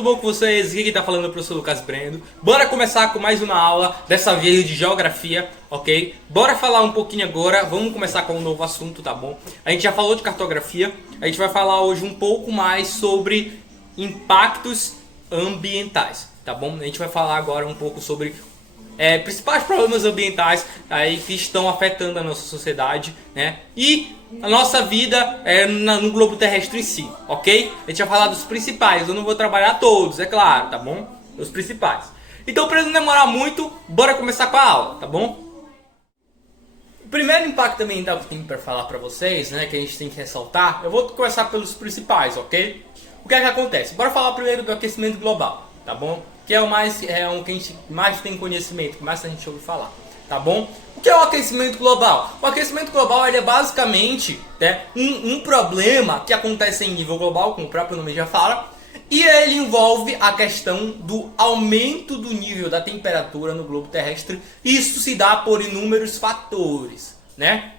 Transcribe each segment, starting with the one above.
tudo bom com vocês? Aqui quem tá falando é o professor Lucas Brendo. Bora começar com mais uma aula, dessa vez de geografia, ok? Bora falar um pouquinho agora, vamos começar com um novo assunto, tá bom? A gente já falou de cartografia, a gente vai falar hoje um pouco mais sobre impactos ambientais, tá bom? A gente vai falar agora um pouco sobre principais problemas ambientais aí que estão afetando a nossa sociedade, né? E a nossa vida no globo terrestre em si, ok? A gente vai falar dos principais, eu não vou trabalhar todos, é claro, tá bom? Os principais. Então, para não demorar muito, bora começar com a aula, tá bom? O primeiro impacto ambiental que eu tenho para falar para vocês, né, que a gente tem que ressaltar, eu vou começar pelos principais, ok? O que é que acontece? Bora falar primeiro do aquecimento global, tá bom? Que é o que a gente mais tem conhecimento, que mais a gente ouve falar, tá bom? O que é o aquecimento global? O aquecimento global ele é basicamente um problema que acontece em nível global, como o próprio nome já fala, e ele envolve a questão do aumento do nível da temperatura no globo terrestre. Isso se dá por inúmeros fatores, né?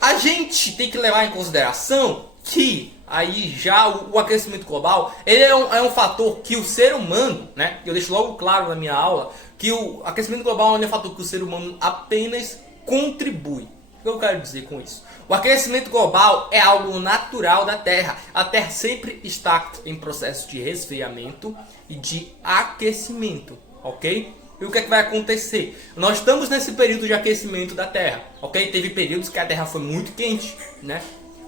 A gente tem que levar em consideração que aí já o aquecimento global ele é um fator que o ser humano, né? Eu deixo logo claro na minha aula que o aquecimento global é um fator que o ser humano apenas contribui. O que eu quero dizer com isso? O aquecimento global é algo natural da Terra. A Terra sempre está em processo de resfriamento e de aquecimento, ok? E o que é que vai acontecer? Nós estamos nesse período de aquecimento da Terra, ok? Teve períodos que a Terra foi muito quente, né?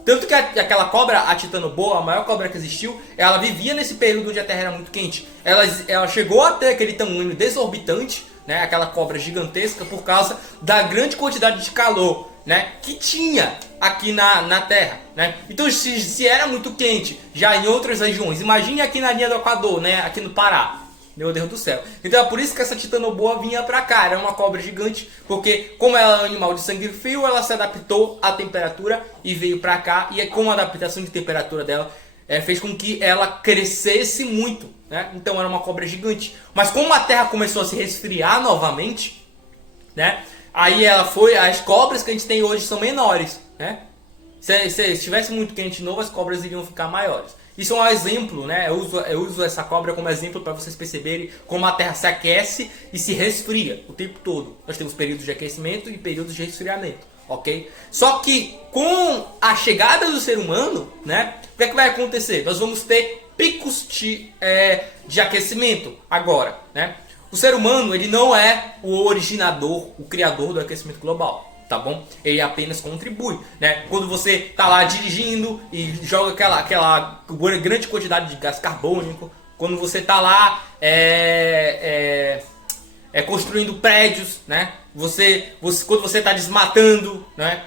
Tanto que aquela cobra, a titanoboa, a maior cobra que existiu, ela vivia nesse período onde a Terra era muito quente. Ela chegou a ter aquele tamanho desorbitante, né, aquela cobra gigantesca, por causa da grande quantidade de calor, né, que tinha aqui na Terra, né? Então se era muito quente já em outras regiões, imagine aqui na linha do Equador, né, aqui no Pará. Meu Deus do céu. Então é por isso que essa titanoboa vinha pra cá. Era uma cobra gigante, porque como ela é um animal de sangue frio, ela se adaptou à temperatura e veio pra cá. E com a adaptação de temperatura dela, fez com que ela crescesse muito, né? Então era uma cobra gigante. Mas como a Terra começou a se resfriar novamente, né? Aí as cobras que a gente tem hoje são menores, né? Se estivesse muito quente de novo, as cobras iriam ficar maiores. Isso é um exemplo, né? Eu uso essa cobra como exemplo para vocês perceberem como a Terra se aquece e se resfria o tempo todo. Nós temos períodos de aquecimento e períodos de resfriamento, ok? Só que com a chegada do ser humano, né? O que é que vai acontecer? Nós vamos ter picos de aquecimento agora, né? O ser humano ele não é o originador, o criador do aquecimento global. Tá bom? Ele apenas contribui, né? Quando você tá lá dirigindo e joga aquela grande quantidade de gás carbônico, quando você tá lá construindo prédios, né? Quando você tá desmatando, né?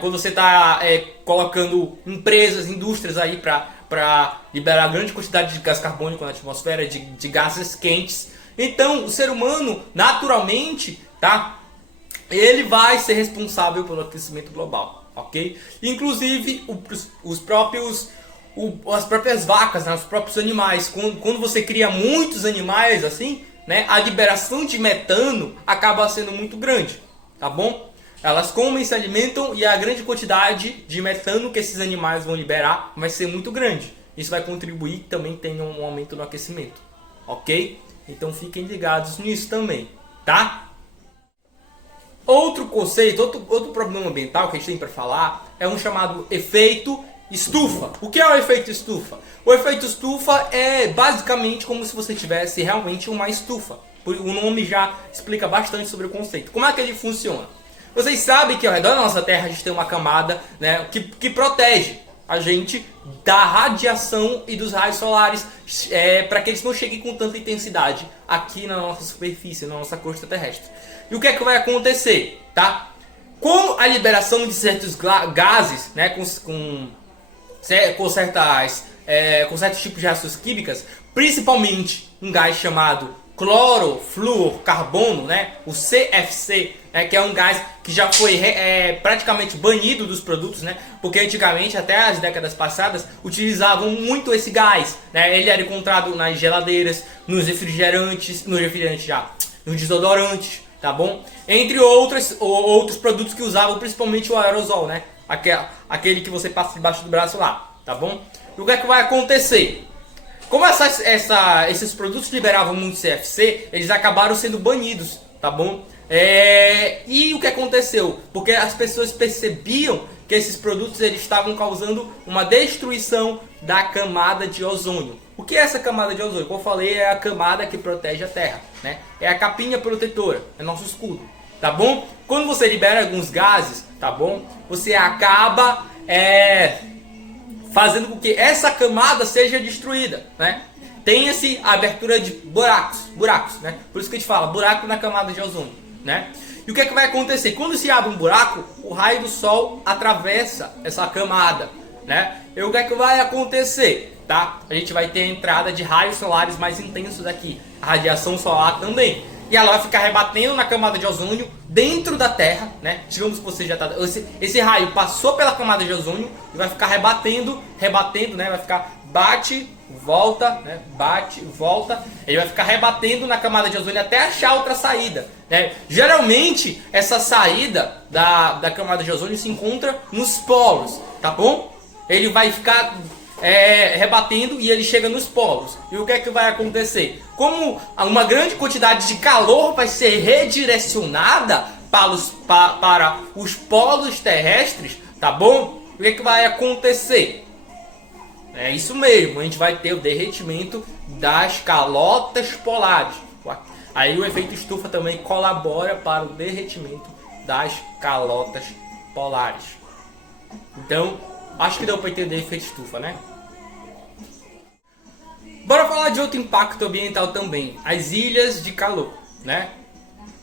Quando você tá colocando empresas, indústrias aí para liberar grande quantidade de gás carbônico na atmosfera, de gases quentes. Então, o ser humano, naturalmente, tá? Ele vai ser responsável pelo aquecimento global, ok? Inclusive as próprias vacas, né, os próprios animais. Quando você cria muitos animais assim, né, a liberação de metano acaba sendo muito grande, tá bom? Elas comem, se alimentam e a grande quantidade de metano que esses animais vão liberar vai ser muito grande. Isso vai contribuir que também tenha um aumento no aquecimento, ok? Então fiquem ligados nisso também, tá? Outro conceito, outro problema ambiental que a gente tem para falar é um chamado efeito estufa. O que é o efeito estufa? O efeito estufa é basicamente como se você tivesse realmente uma estufa. O nome já explica bastante sobre o conceito. Como é que ele funciona? Vocês sabem que ao redor da nossa Terra a gente tem uma camada, né, que protege a gente da radiação e dos raios solares para que eles não cheguem com tanta intensidade aqui na nossa superfície, na nossa crosta terrestre. E o que é que vai acontecer, tá? Com a liberação de certos gases, né, com certos tipos de reações químicas, principalmente um gás chamado clorofluorcarbono, né, o CFC, né, que é um gás que já foi praticamente banido dos produtos, né, porque antigamente, até as décadas passadas, utilizavam muito esse gás, né, ele era encontrado nas geladeiras, nos refrigerantes nos desodorantes, tá bom? Entre outros produtos que usavam principalmente o aerosol, né, aquele que você passa debaixo do braço lá, tá bom? E o que é que vai acontecer? Como esses produtos liberavam muito CFC, eles acabaram sendo banidos, tá bom? E o que aconteceu? Porque as pessoas percebiam que esses produtos eles estavam causando uma destruição da camada de ozônio. O que é essa camada de ozônio? Como eu falei, é a camada que protege a Terra, né? É a capinha protetora, é nosso escudo, tá bom? Quando você libera alguns gases, tá bom? Você acaba fazendo com que essa camada seja destruída, né? Tem-se a abertura de buracos, né? Por isso que a gente fala, buraco na camada de ozônio, né? E o que é que vai acontecer? Quando se abre um buraco, o raio do Sol atravessa essa camada, né? E o que é que vai acontecer? Tá? A gente vai ter a entrada de raios solares mais intensos aqui, a radiação solar também. E ela vai ficar rebatendo na camada de ozônio dentro da Terra, né? Digamos que você já tá... Esse raio passou pela camada de ozônio e vai ficar rebatendo, né? Vai ficar bate, volta, né? Bate, volta. Ele vai ficar rebatendo na camada de ozônio até achar outra saída, né? Geralmente, essa saída da camada de ozônio se encontra nos polos, tá bom? Ele vai ficar... rebatendo e ele chega nos polos. E o que é que vai acontecer? Como uma grande quantidade de calor vai ser redirecionada para os polos terrestres, tá bom? O que é que vai acontecer? É isso mesmo, a gente vai ter o derretimento das calotas polares. Aí o efeito estufa também colabora para o derretimento das calotas polares. Então, acho que deu para entender o efeito estufa, né? Bora falar de outro impacto ambiental também, as ilhas de calor, né?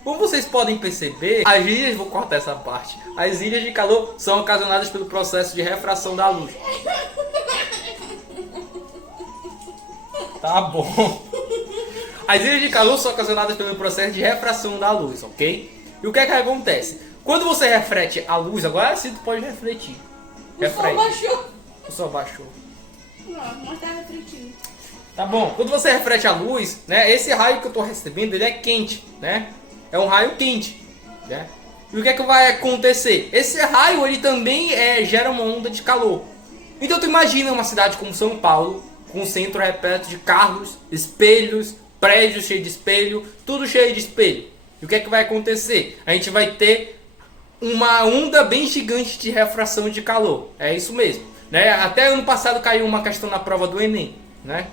Como vocês podem perceber, as ilhas, vou cortar essa parte, as ilhas de calor são ocasionadas pelo processo de refração da luz. Tá bom. As ilhas de calor são ocasionadas pelo processo de refração da luz, ok? E o que é que acontece? Quando você reflete a luz, agora sim tu pode refletir. O sol baixou. O sol baixou. Não, mas tá refletindo. Tá bom, quando você reflete a luz, né, esse raio que eu estou recebendo, ele é quente, né? É um raio quente, né? E o que é que vai acontecer? Esse raio, ele também gera uma onda de calor. Então tu imagina uma cidade como São Paulo, com um centro repleto de carros, espelhos, prédios cheios de espelho, tudo cheio de espelho. E o que é que vai acontecer? A gente vai ter uma onda bem gigante de refração de calor. É isso mesmo, né? Até ano passado caiu uma questão na prova do Enem, né?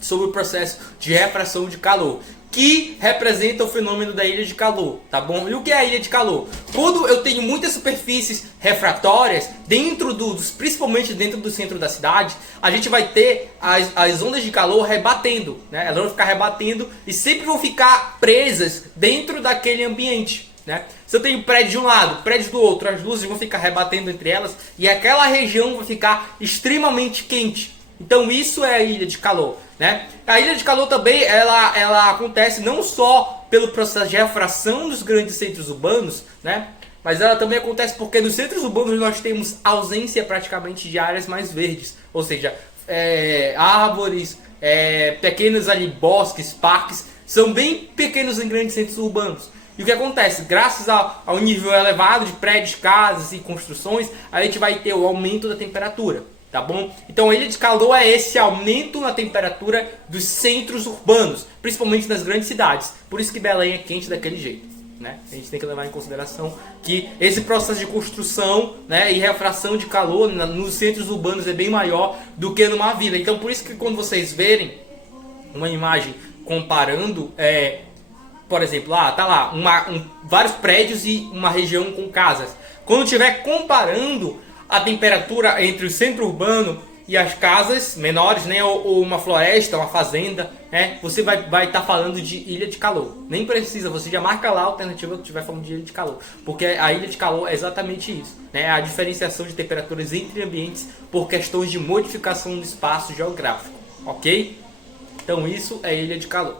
Sobre o processo de refração de calor, que representa o fenômeno da ilha de calor, tá bom? E o que é a ilha de calor? Quando eu tenho muitas superfícies refratórias dentro principalmente dentro do centro da cidade, a gente vai ter as ondas de calor rebatendo, né? Elas vão ficar rebatendo e sempre vão ficar presas dentro daquele ambiente, né? Se eu tenho prédio de um lado, prédio do outro, as luzes vão ficar rebatendo entre elas e aquela região vai ficar extremamente quente. Então isso é a ilha de calor, né? A ilha de calor também ela acontece não só pelo processo de refração dos grandes centros urbanos, né? Mas ela também acontece porque nos centros urbanos nós temos ausência praticamente de áreas mais verdes, ou seja, árvores, pequenos ali bosques, parques, são bem pequenos em grandes centros urbanos. E o que acontece? Graças ao nível elevado de prédios, casas e construções, a gente vai ter o aumento da temperatura. Tá bom? Então a ilha de calor é esse aumento na temperatura dos centros urbanos, principalmente nas grandes cidades. Por isso que Belém é quente daquele jeito, né? A gente tem que levar em consideração que esse processo de construção, né, e refração de calor nos centros urbanos é bem maior do que numa vila. Então por isso que quando vocês verem uma imagem comparando, por exemplo, tá lá vários prédios e uma região com casas. Quando estiver comparando a temperatura entre o centro urbano e as casas menores, né, ou uma floresta, uma fazenda, né, você vai estar falando de ilha de calor. Nem precisa, você já marca lá a alternativa que estiver falando de ilha de calor, porque a ilha de calor é exatamente isso, né, a diferenciação de temperaturas entre ambientes por questões de modificação do espaço geográfico, ok? Então isso é ilha de calor.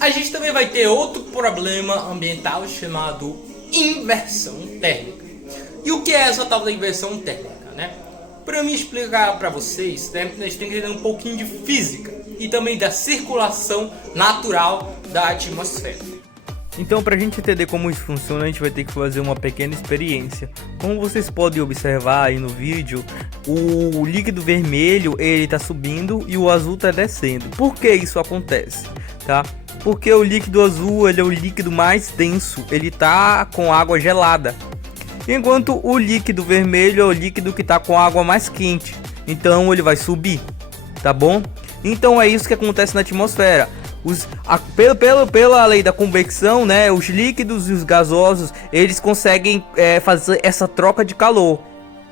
A gente também vai ter outro problema ambiental chamado inversão térmica. E o que é essa tal da inversão térmica, né? Para me explicar para vocês, né, a gente tem que entender um pouquinho de física e também da circulação natural da atmosfera. Então, para a gente entender como isso funciona, a gente vai ter que fazer uma pequena experiência. Como vocês podem observar aí no vídeo, o líquido vermelho ele tá subindo e o azul tá descendo. Por que isso acontece, tá? Porque o líquido azul ele é o líquido mais denso, ele tá com água gelada, enquanto o líquido vermelho é o líquido que tá com água mais quente. Então ele vai subir, tá bom? Então é isso que acontece na atmosfera. Pela lei da convecção, né, os líquidos e os gasosos eles conseguem fazer essa troca de calor,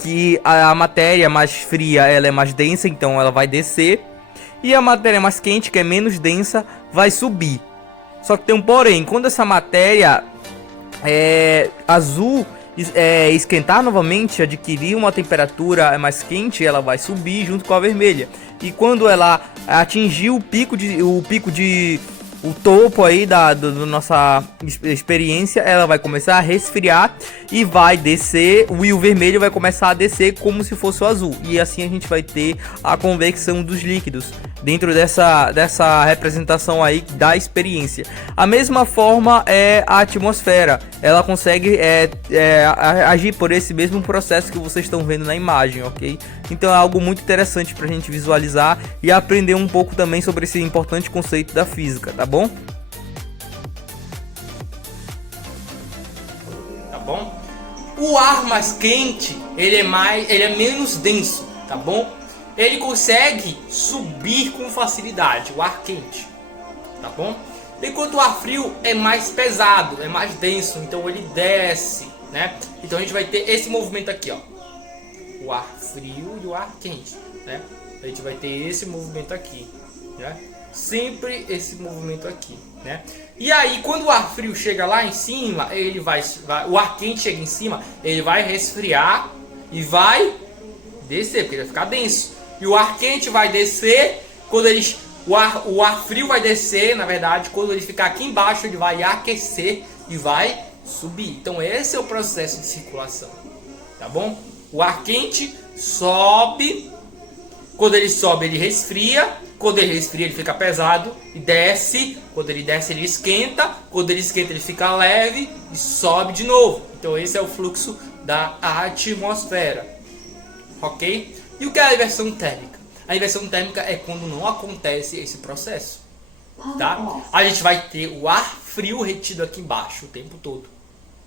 que a matéria mais fria ela é mais densa, então ela vai descer, e a matéria mais quente, que é menos densa, vai subir. Só que tem um porém: quando essa matéria azul esquentar novamente, adquirir uma temperatura mais quente, ela vai subir junto com a vermelha. E quando ela atingir o topo aí da nossa experiência, ela vai começar a resfriar e vai descer, e o vermelho vai começar a descer como se fosse o azul. E assim a gente vai ter a convecção dos líquidos dentro dessa representação aí da experiência. A mesma forma é a atmosfera, ela consegue agir por esse mesmo processo que vocês estão vendo na imagem, ok? Então é algo muito interessante para a gente visualizar e aprender um pouco também sobre esse importante conceito da física, tá bom? Tá bom? O ar mais quente, ele é menos denso, tá bom? Ele consegue subir com facilidade, o ar quente, tá bom? Enquanto o ar frio é mais pesado, é mais denso, então ele desce, né? Então a gente vai ter esse movimento aqui, ó, o ar frio e o ar quente, né? A gente vai ter esse movimento aqui, né? Sempre esse movimento aqui, né? E aí quando o ar frio chega lá em cima, o ar quente chega em cima, ele vai resfriar e vai descer, porque ele vai ficar denso. E o ar quente vai descer, o ar frio vai descer, na verdade, quando ele ficar aqui embaixo, ele vai aquecer e vai subir. Então esse é o processo de circulação, tá bom? O ar quente sobe, quando ele sobe ele resfria, quando ele resfria ele fica pesado e desce, quando ele desce ele esquenta, quando ele esquenta ele fica leve e sobe de novo. Então esse é o fluxo da atmosfera, ok? E o que é a inversão térmica? A inversão térmica é quando não acontece esse processo, tá? A gente vai ter o ar frio retido aqui embaixo o tempo todo.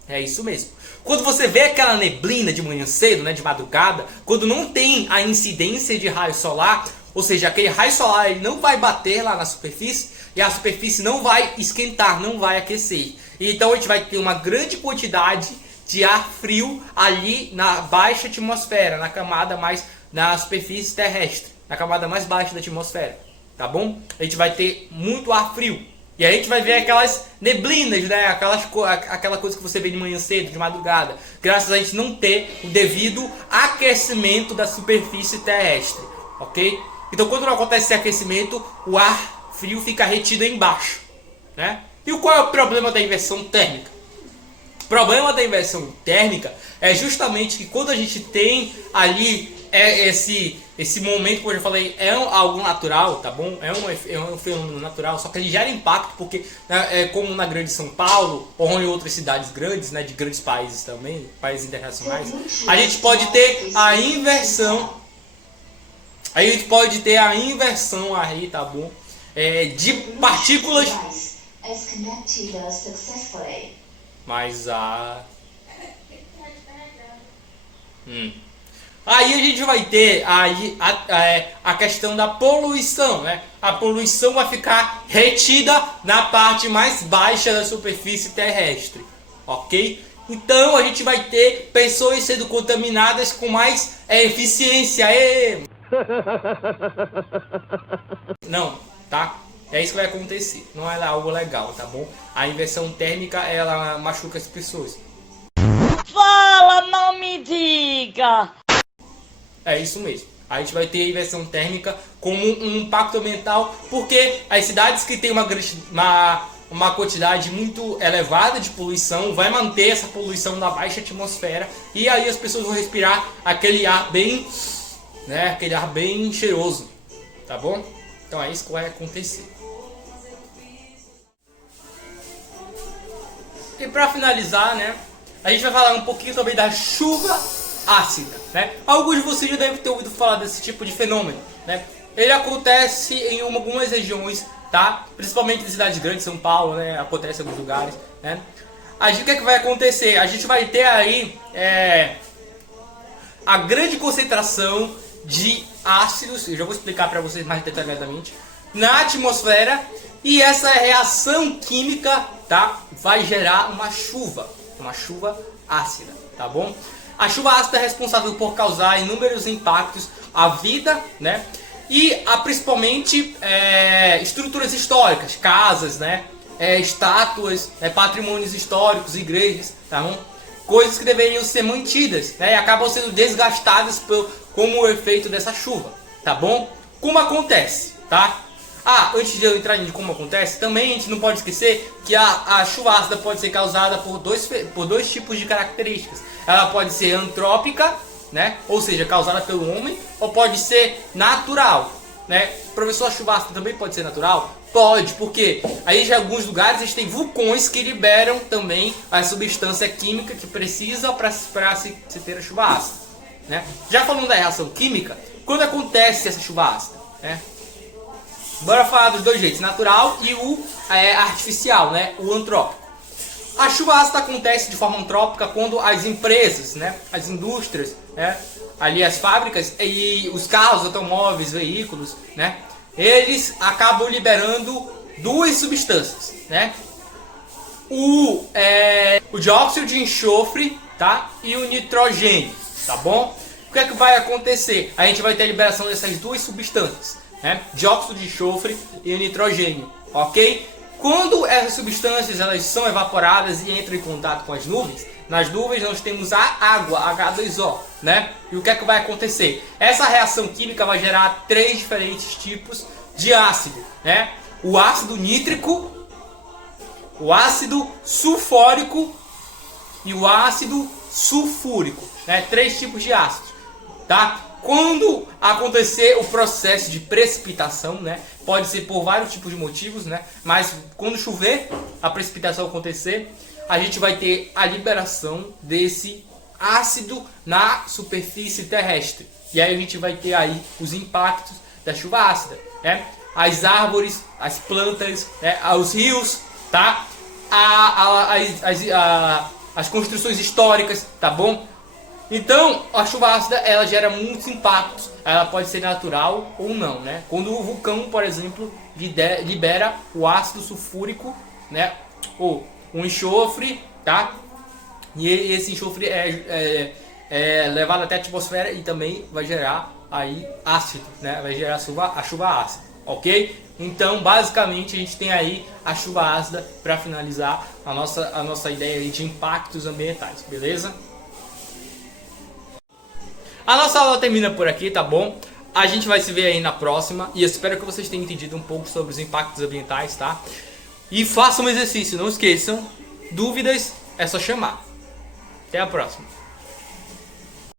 É isso mesmo. Quando você vê aquela neblina de manhã cedo, né, de madrugada, quando não tem a incidência de raio solar, ou seja, aquele raio solar ele não vai bater lá na superfície e a superfície não vai esquentar, não vai aquecer. E então a gente vai ter uma grande quantidade de ar frio ali na baixa atmosfera, na superfície terrestre, na camada mais baixa da atmosfera, tá bom? A gente vai ter muito ar frio. E aí a gente vai ver aquelas neblinas, né? Aquela coisa que você vê de manhã cedo, de madrugada, graças a gente não ter o devido aquecimento da superfície terrestre, ok? Então quando não acontece esse aquecimento, o ar frio fica retido embaixo, né? E qual é o problema da inversão térmica? O problema da inversão térmica é justamente que quando a gente tem ali esse momento, como eu já falei, é algo natural, tá bom? É um fenômeno natural, só que ele gera impacto porque, como na grande São Paulo, ou em outras cidades grandes, né, de grandes países também, países internacionais, a gente pode ter a inversão. Aí a gente pode ter a inversão aí, tá bom? De partículas. Mas Aí a gente vai ter aí a questão da poluição, né? A poluição vai ficar retida na parte mais baixa da superfície terrestre, ok? Então a gente vai ter pessoas sendo contaminadas com mais eficiência. Não, tá? É isso que vai acontecer. Não é algo legal, tá bom? A inversão térmica, ela machuca as pessoas. Fala, não me diga! É isso mesmo. A gente vai ter a inversão térmica como um impacto ambiental, porque as cidades que têm uma quantidade muito elevada de poluição vai manter essa poluição da baixa atmosfera e aí as pessoas vão respirar aquele ar bem, né, aquele ar bem cheiroso, tá bom? Então é isso que vai acontecer. E para finalizar, né, a gente vai falar um pouquinho também da chuva ácida, né? Alguns de vocês já devem ter ouvido falar desse tipo de fenômeno, né? Ele acontece em algumas regiões, tá? Principalmente em cidades grandes, São Paulo, né? Acontece em alguns lugares, né? A gente, o que é que vai acontecer? A gente vai ter aí a grande concentração de ácidos, eu já vou explicar para vocês mais detalhadamente, na atmosfera, e essa reação química, tá, vai gerar uma chuva ácida, tá bom? A chuva ácida é responsável por causar inúmeros impactos à vida, né? E principalmente estruturas históricas, casas, né? Estátuas, patrimônios históricos, igrejas, tá bom? Coisas que deveriam ser mantidas, né? E acabam sendo desgastadas como o efeito dessa chuva, tá bom? Como acontece, tá? Antes de eu entrar em como acontece, também a gente não pode esquecer que a chuva ácida pode ser causada por dois tipos de características. Ela pode ser antrópica, né? Ou seja, causada pelo homem, ou pode ser natural, né? Professor, a chuva ácida também pode ser natural? Pode, porque aí em alguns lugares a gente tem vulcões que liberam também a substância química que precisa para se ter a chuva ácida, né? Já falando da reação química, quando acontece essa chuva ácida, né? Bora falar dos dois jeitos, natural e o artificial, né? O antrópico. A chuva ácida acontece de forma antrópica quando as empresas, né? As indústrias, né? Ali as fábricas e os carros, automóveis, veículos, né? Eles acabam liberando duas substâncias, né? O dióxido de enxofre, tá? E o nitrogênio, tá bom? O que é que vai acontecer? A gente vai ter a liberação dessas duas substâncias, né? Dióxido de enxofre e o nitrogênio, ok? Quando essas substâncias elas são evaporadas e entram em contato com as nuvens, nas nuvens nós temos a água, H2O, né? E o que é que vai acontecer? Essa reação química vai gerar três diferentes tipos de ácido, né? O ácido nítrico, o ácido sulfórico e o ácido sulfúrico, né? Três tipos de ácidos, tá? Quando acontecer o processo de precipitação, né? Pode ser por vários tipos de motivos, né? Mas quando chover, a precipitação acontecer, a gente vai ter a liberação desse ácido na superfície terrestre. E aí a gente vai ter aí os impactos da chuva ácida, né? As árvores, as plantas, né? Os rios, tá? As construções históricas, tá bom? Então, a chuva ácida, ela gera muitos impactos. Ela pode ser natural ou não, né? Quando o vulcão, por exemplo, libera o ácido sulfúrico, né? Ou um enxofre, tá? E esse enxofre é levado até a atmosfera e também vai gerar aí ácido, né? Vai gerar a chuva ácida, ok? Então, basicamente, a gente tem aí a chuva ácida para finalizar a nossa ideia aí de impactos ambientais, beleza? A nossa aula termina por aqui, tá bom? A gente vai se ver aí na próxima e eu espero que vocês tenham entendido um pouco sobre os impactos ambientais, tá? E façam um exercício, não esqueçam, dúvidas é só chamar. Até a próxima.